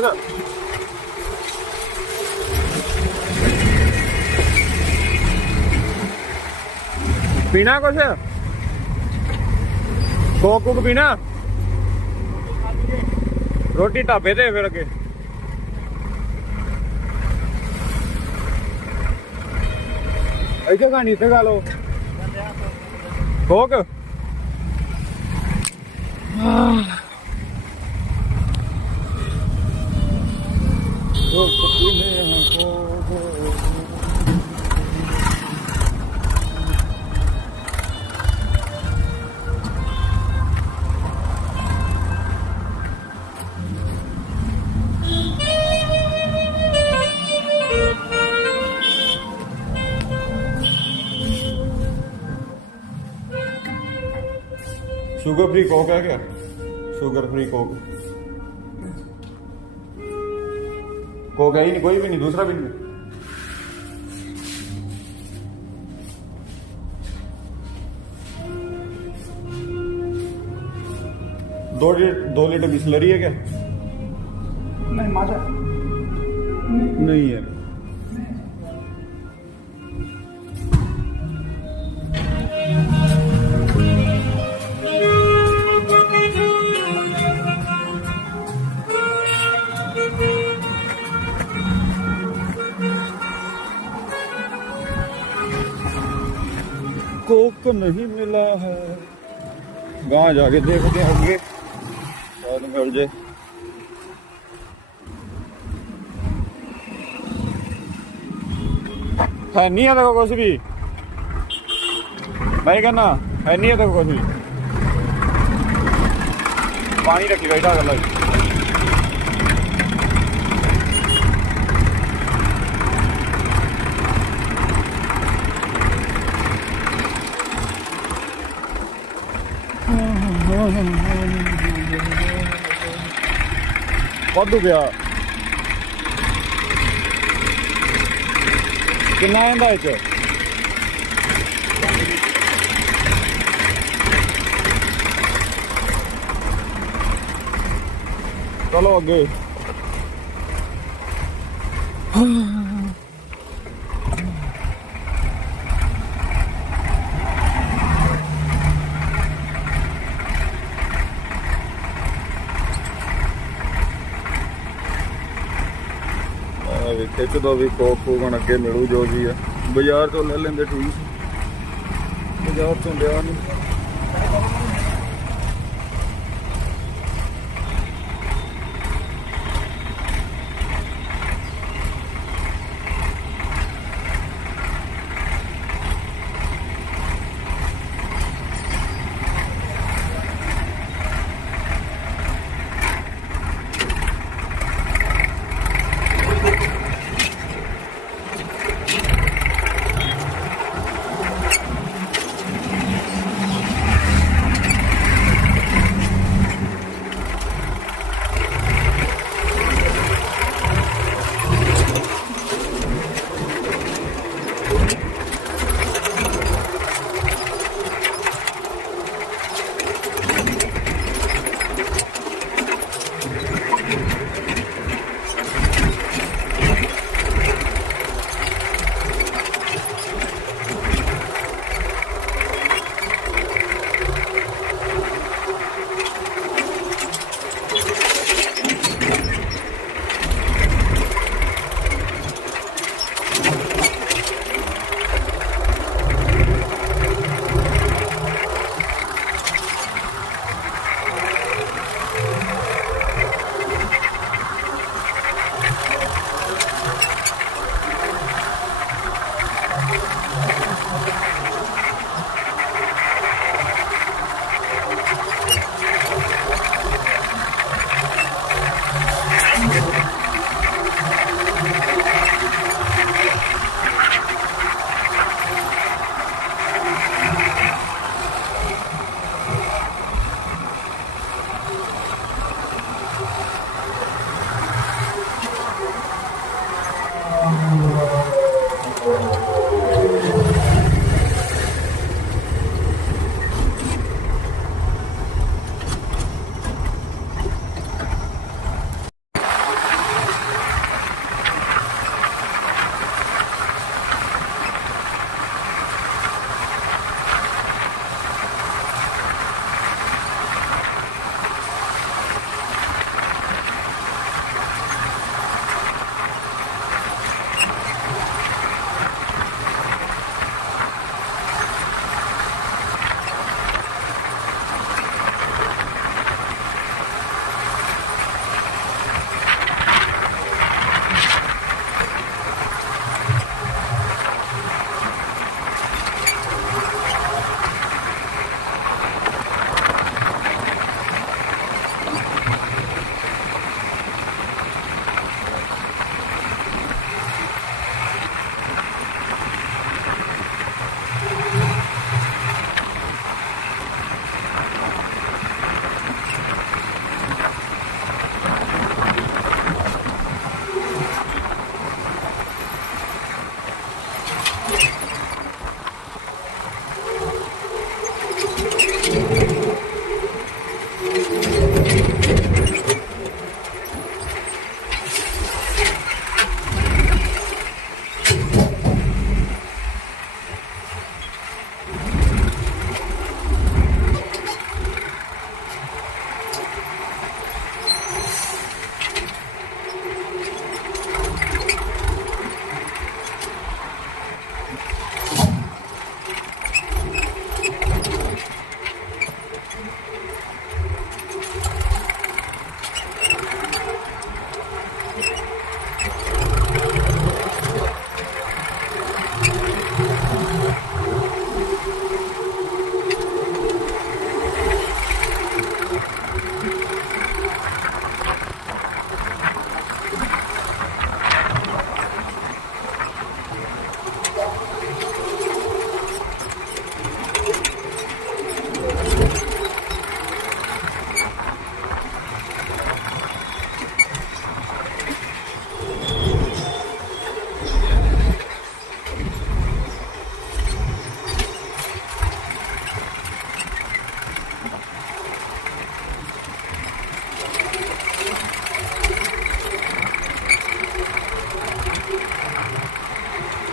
ਕੁਛ ਪੀਣਾ ਕੁਛ ਕੋਕ ਕੁਕ ਪੀਣਾ ਰੋਟੀ ਢਾਬੇ ਤੇ ਫਿਰ ਅੱਗੇ ਇੱਥੇ ਕਹਾਣੀ ਇੱਥੇ ਗਾ ਲਓ ਕੋਕ शुगर फ्री कोक है क्या शुगर फ्री कोक कोक है ही नहीं कोई भी नहीं दूसरा भी नहीं 2 लीटर बिस्लरी है क्या नहीं माजा नहीं है कोक नहीं मिला है गाँव जाके देखते हैं आगे शायद मिल जाए है नहीं है देखो कुछ भी नहीं करना है नहीं है देखो कुछ भी पानी रखी बैठा कर लग वाधू गया कितना आंदा चलो अगे एक तो भी कोक कूकन अगे मिलू जो भी है बाजार चो ले लेंगे ठीक बाजार चो लिया नहीं